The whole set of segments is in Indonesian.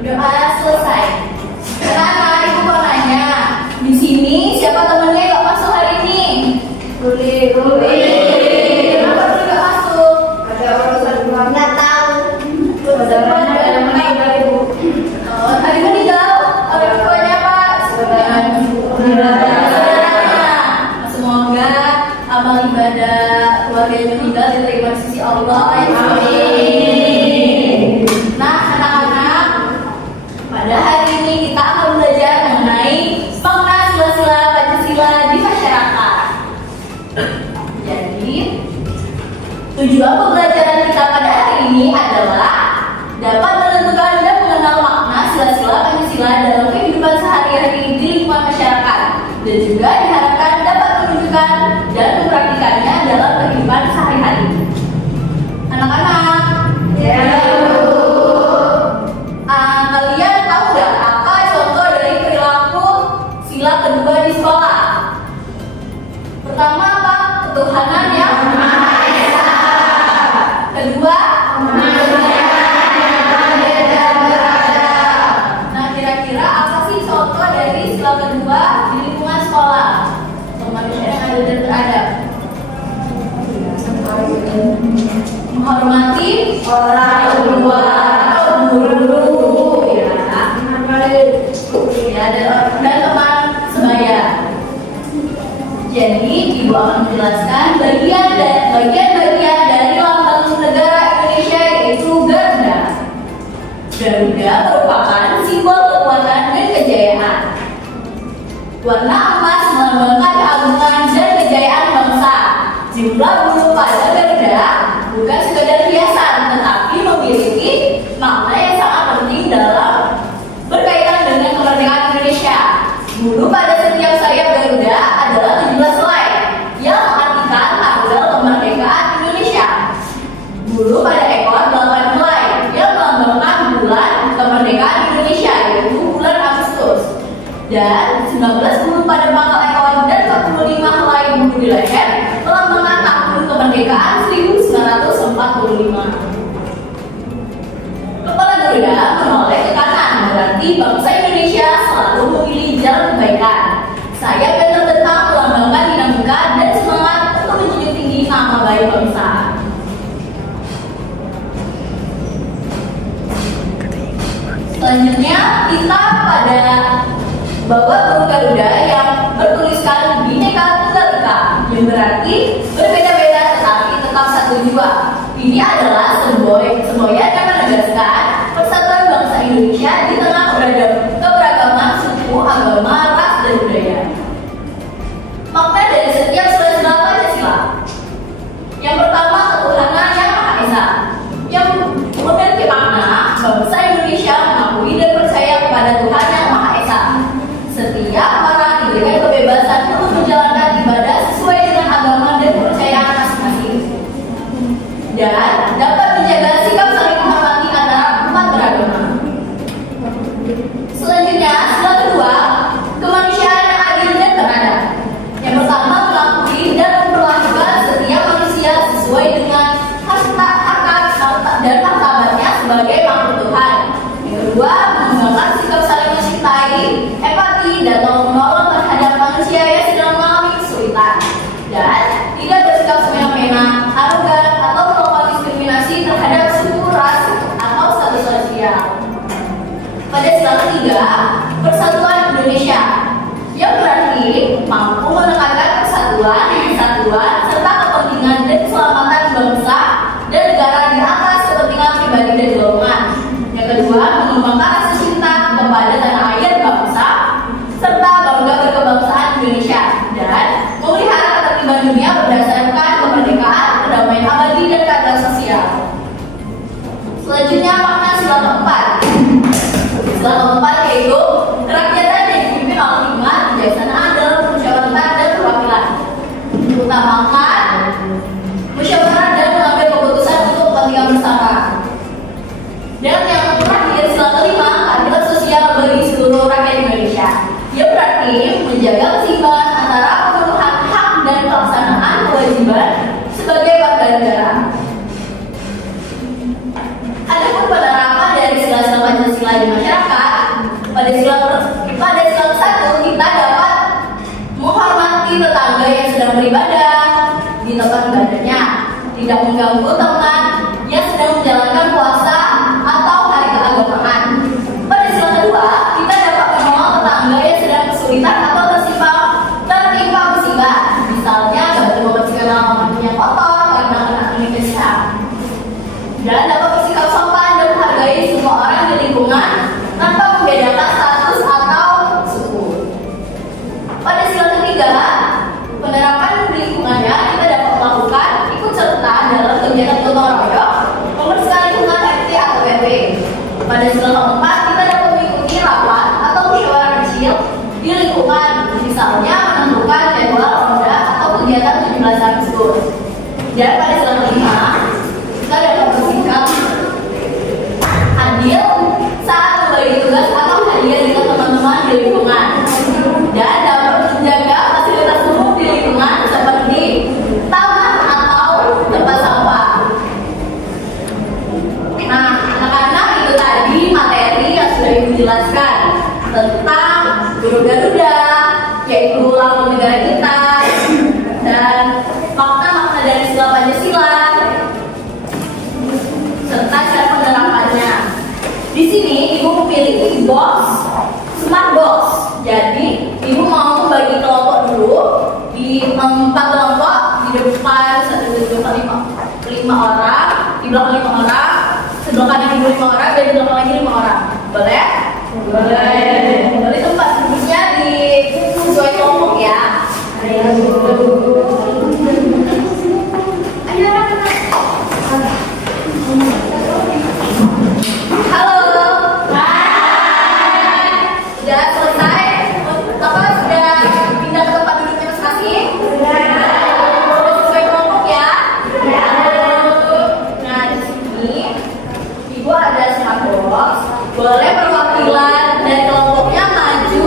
Doa selesai. Sekarang ibu mau nanya, di sini siapa temennya yang gak masuk hari ini? Boleh. Kenapa belum gak masuk? Ada urusan keluarga. Nggak tahu. Ada meninggal ibu. Oh, hari meninggal. Orang tuanya apa? Saudaranya. Semoga amal ibadah keluarga yang meninggal diterima di sisi Allah. Amin. Nah, anak-anak, pada hari ini kita akan belajar mengenai makna sila-sila Pancasila di masyarakat. Jadi, tujuan pembelajaran kita pada hari ini adalah dapat menentukan dan mengenal makna sila-sila Pancasila dalam kehidupan sehari-hari di lingkungan masyarakat, dan juga diharapkan dapat menunjukkan dan mempraktikannya dalam kehidupan sehari-hari. Anak-anak, kalian tahu nggak apa contoh dari perilaku sila kedua di sekolah? Pertama apa? Ketuhanan yang Maha Esa. Kedua, nah, kira-kira apa sih contoh dari sila kedua di lingkungan sekolah? Kemanusiaan yang adil dan beradab. Menghormati orang tua, guru, dan teman sebaya. Jadi ibu akan menjelaskan bagian-bagian dari lambang negara Indonesia, yaitu Garuda. Garuda merupakan simbol kekuatan dan kejayaan. Warna emas melambangkan keagungan dan kejayaan bangsa. Jumlah bulu pada Garuda bukan sekedar hiasan, tetapi memiliki makna yang sangat penting dalam berkaitan dengan kemerdekaan Indonesia. Bulu pada setiap sayap Garuda adalah 17 helai yang mengartikan tanggal kemerdekaan Indonesia. Bulu pada ekor 8 helai yang melambangkan bulan kemerdekaan Indonesia, yaitu bulan Agustus. Dan 19 bulu pada pangkal ekor dan 45 helai bulu di leher melambangkan tahun kemerdekaan 1945. Kepala Garuda menoleh ke kanan, berarti bangsa Indonesia selalu memilih jalan kebaikan. Sayap yang terbentang melambangkan dinamika dan semangat untuk menjunjung tinggi nama baik bangsa. Selanjutnya kita pada bawa burung Garuda yang bertuliskan Bhinneka Tunggal Ika, yang berarti berbeda-beda tetapi tetap satu jua. Ini adalah semboyan yang menegaskan persatuan bangsa Indonesia di tengah keberagaman suku, agama, ras, dan budaya. Makna dari setiap sila-sila Pancasila. Yang pertama, ketuhanan yang Maha Esa, yang memiliki makna bangsa Indonesia mengakui dan percaya kepada Tuhan yang Maha Esa. Setiap orang diberikan kebebasan untuk menjalankan ibadah sesuai dengan agama dan kepercayaan masing-masing, dan dapat menjaga sikap saling menghormati antara umat beragama. Selanjutnya, sila kedua, kemanusiaan yang adil dan beradab. Yang pertama, mengakui dan memperlakukan setiap manusia sesuai dengan hak dan martabatnya sebagai makhluk Tuhan. Yang kedua, mengembangkan sikap saling mencintai, empati, dan menolong terhadap manusia yang sedang mengalami kesatuan, serta kepentingan dan keselamatan bangsa dan negara di atas kepentingan pribadi dan golongan. Yang kedua, mengembangkan rasa cinta kepada tanah air bangsa serta bangga berkebangsaan Indonesia dan memelihara ketertiban dunia berdasarkan kemerdekaan, kedamaian abadi dan keadilan sosial. Selanjutnya makna sila keempat. Sila keempat yaitu kerakyatan yang dipimpin oleh hikmat, kebijaksanaan dalam musyawarah dan perwakilan. Utamakan musyawarah dan mengambil keputusan untuk kepentingan bersama. Dan yang terakhir, sila kelima, keadilan sosial bagi seluruh rakyat Indonesia. Ia berarti menjaga keseimbangan antara pemenuhan hak dan pelaksanaan kewajiban sebagai warga negara. Adapun penerapan dari sila-sila Pancasila di masyarakat, pada sila ke-1 kita dapat menghormati tetangga yang sedang beribadah di tempat ibadahnya, tidak mengganggu teman yang sedang menjalankan puasa atau hari keagamaan. Pada sila kedua, kita dapat menolong tetangga yang sedang kesulitan atau tertimpa musibah, misalnya bantu membersihkan halaman yang kotor karena kena infeksi. Dan dapat bersikap sopan dan menghargai semua orang di lingkungan tanpa membedakan status atau suku. Pada sila ketiga, penerapan di lingkungannya kita dapat melakukan ikut serta dalam kegiatan gotong royong, membersihkan lingkungan RT atau RW. Pada sila keempat, kita dapat mengikuti rapat atau musyawarah kecil di lingkungan, misalnya menentukan jadwal ronda atau kegiatan 17-an tersebut. Dan pada sila kelima, kita dapat bersikap adil saat membagi tugas atau hadiah dengan teman-teman di lingkungan dan dapat menjaga fasilitas umum di lingkungan seperti taman atau tempat sampah. Nah, anak-anak, itu tadi materi yang sudah Ibu jelaskan tentang Guru Garuda, yaitu lambang negara kita, dan makna-makna dari sila Pancasila serta cara penerapannya. Di sini Ibu memiliki box, smart box. Jadi Ibu mau membagi kelompok dulu di 4 kelompok, di depan 1, 2, 3, 4, 5 orang, di belakang 5 orang, sebelah kanan Ibu 5 orang, dan di belakang lagi 5 orang. Boleh? Boleh. Jadi tempat duduknya di sesuai kelompok ya. Halo. Hai. Sudah selesai? Sudah pindah ke tempat duduknya masing-masing? Sudah sesuai kelompok ya? Nah, di sini Ibu ada smart box. Boleh perwakilan dari kelompoknya maju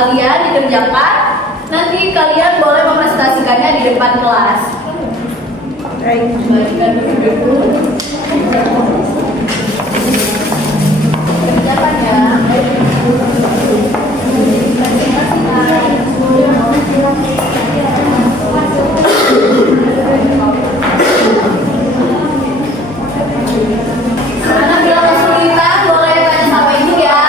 kalian dikerjakan, nanti kalian boleh mepresentasikannya di depan kelas. Kembalikan dulu. Kerjakan ya. Karena bila kesulitan boleh tanya sama ibu ya.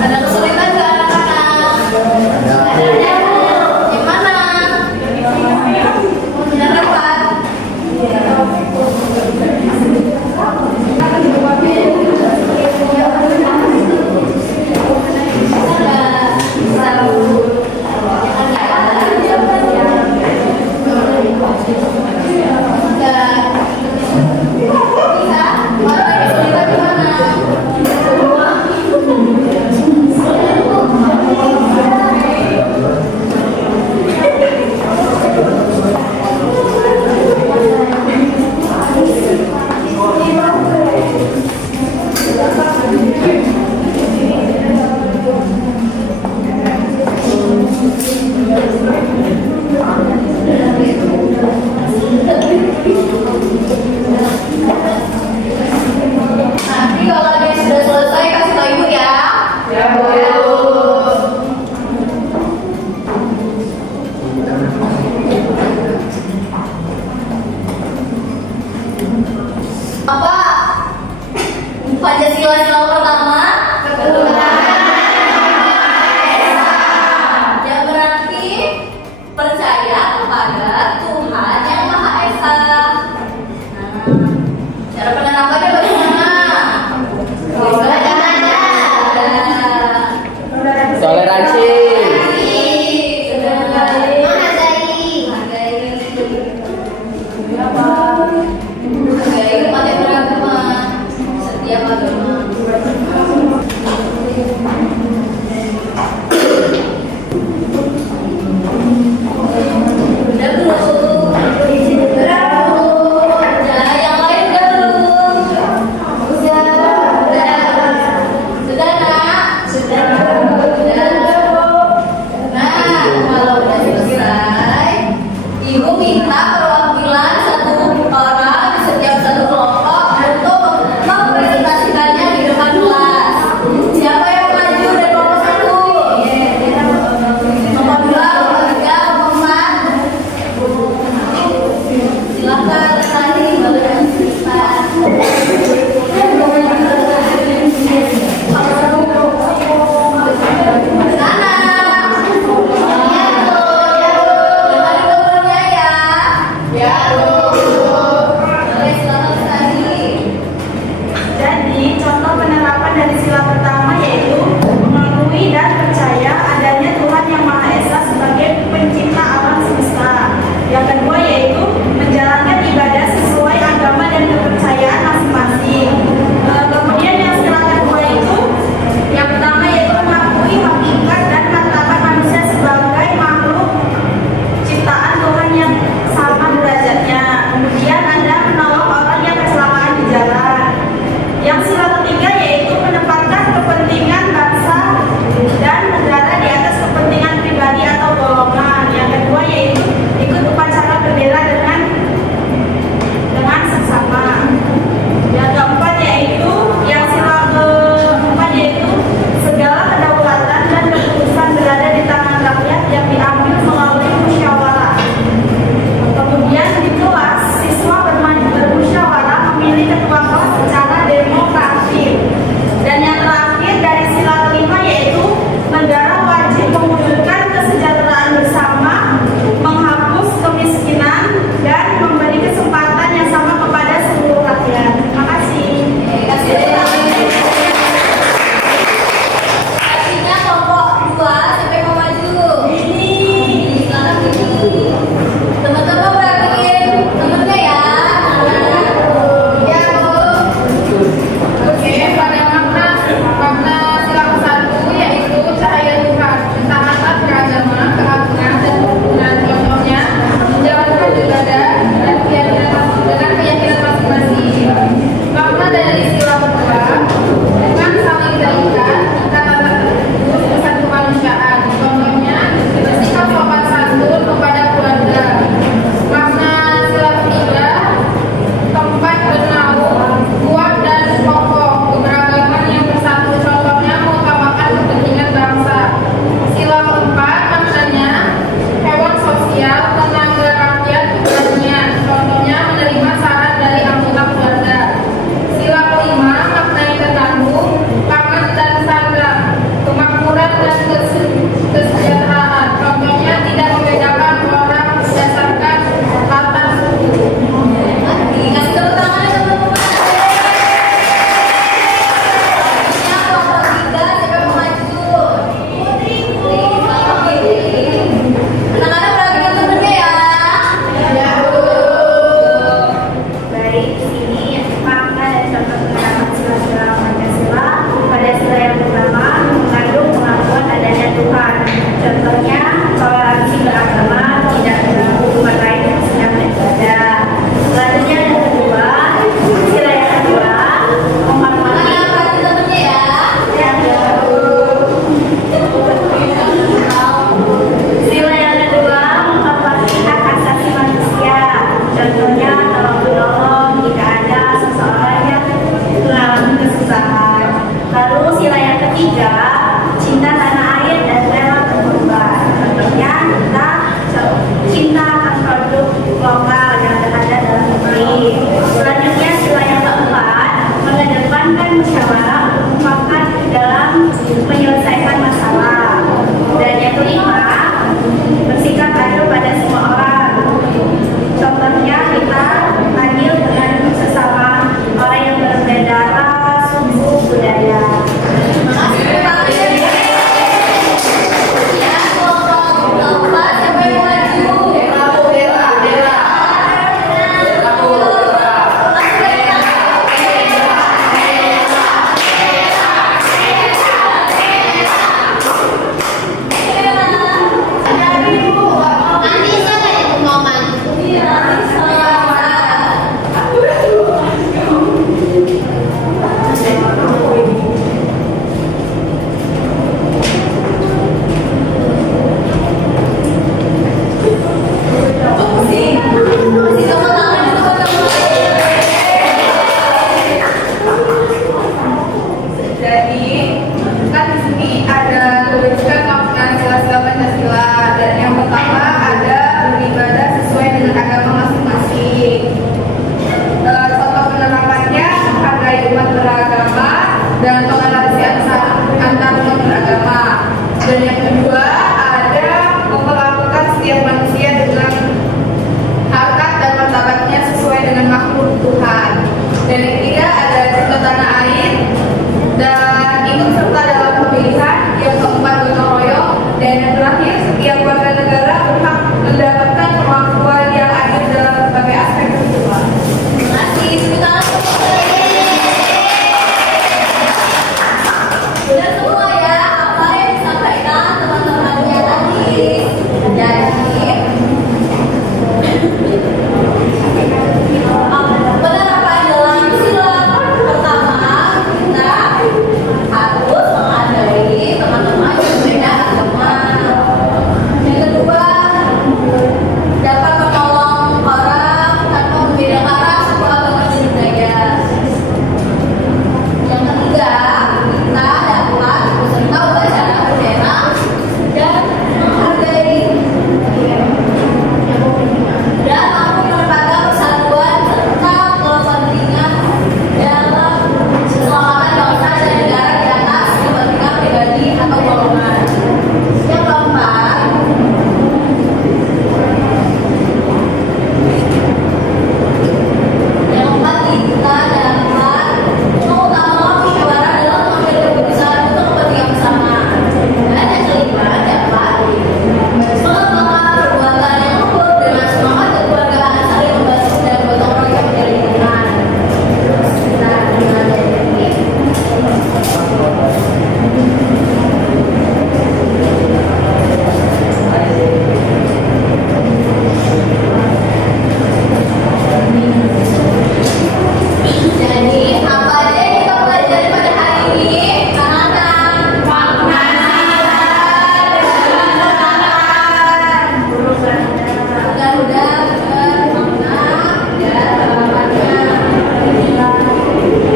Ada kesulitan nggak anak-anak? Gimana? Udah dapat? Nanti kalau ada yang sudah selesai kasih tahu ibu ya. Ya, boleh. Apa? Pancasila sila pertama. Yang berarti percaya kepada Tuhan yang Maha Esa. cinta akan produk lokal yang ada dalam negeri. Selanjutnya sila yang keempat, mengedepankan musyawarah untuk mufakat dalam menyelesaikan masalah. Dan yang kelima, bersikap adil pada semua orang. Contohnya kita adil dengan sesama orang yang berbeda ras, suku, budaya. Ya, kelompok keempat siapa yang maju? Nanti saya kayak pengumuman. Iya, bisa. Fungsi tepuk tangan, tepuk tangan. Jadi kan di sini ada tuliskan makna sila-sila Pancasila, dan yang pertama ada beribadah sesuai dengan agama masing-masing. Contoh penerapannya menghargai umat beragama dan toleransi antar umat beragama. Dan yang kedua ada memperlakukan setiap manusia dengan harkat dan martabatnya sesuai dengan makhluk Tuhan. Dan yang ketiga ada cinta tanah air dan ikut serta dalam pemilihan. Yang keempat gotong royong, dan yang terakhir setiap warga negara berhak mendapatkan perlakuan yang adil dalam berbagai aspek kehidupan. Terima kasih, tepuk tangan. Sudah semua ya, apa yang disampaikan teman-temannya tadi. Jadi, penerapan dalam sila pertama kita harus menghargai teman-teman yang berbeda agama. Yang kedua, dapat menolong orang tanpa membedakan ras, suku, agama, dan budaya. Yang ketiga, kita dapat berserta upacara bendera dan menghargai dan mampu menempatkan persatuan serta kepentingan dalam keselamatan bangsa dan negara di atas kepentingan pribadi atau golongan. Yang keempat, kita dapat mengutamakan musyawarah dalam mengambil keputusan untuk kepentingan bersama. Dan yang kelima, dapat mengembangkan perbuatan yang lembut dengan semangat kekeluargaan, saling membantu dan gotong royong di lingkungan. Nah, dengan ini jadi apa aja yang kita pelajari pada hari ini? Anak-anak, makna dan udah makna dan harapannya.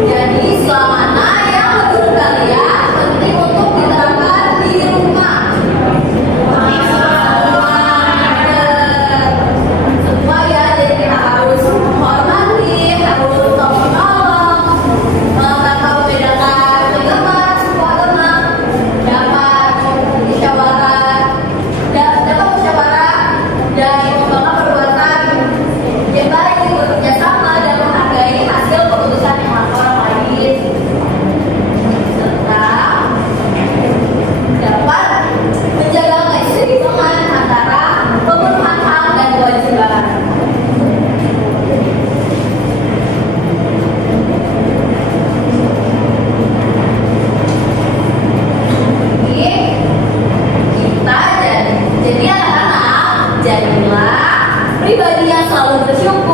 Jadi sila mana yang menurut kalian penting untuk diterapkan di rumah? Semua ya, jadi kita harus menghormati, harus menolong, tanpa membedakan agama, suku, agama, dapat musyawarah dan mengembangkan perbuatan yang baik, bekerja sama dan menghargai hasil keputusan yang melakukan orang lain, serta dapat menjaga keseimbangan antara pemenuhan hak dan kewajiban. Jadi anak-anak, jadilah pribadi yang selalu bersyukur.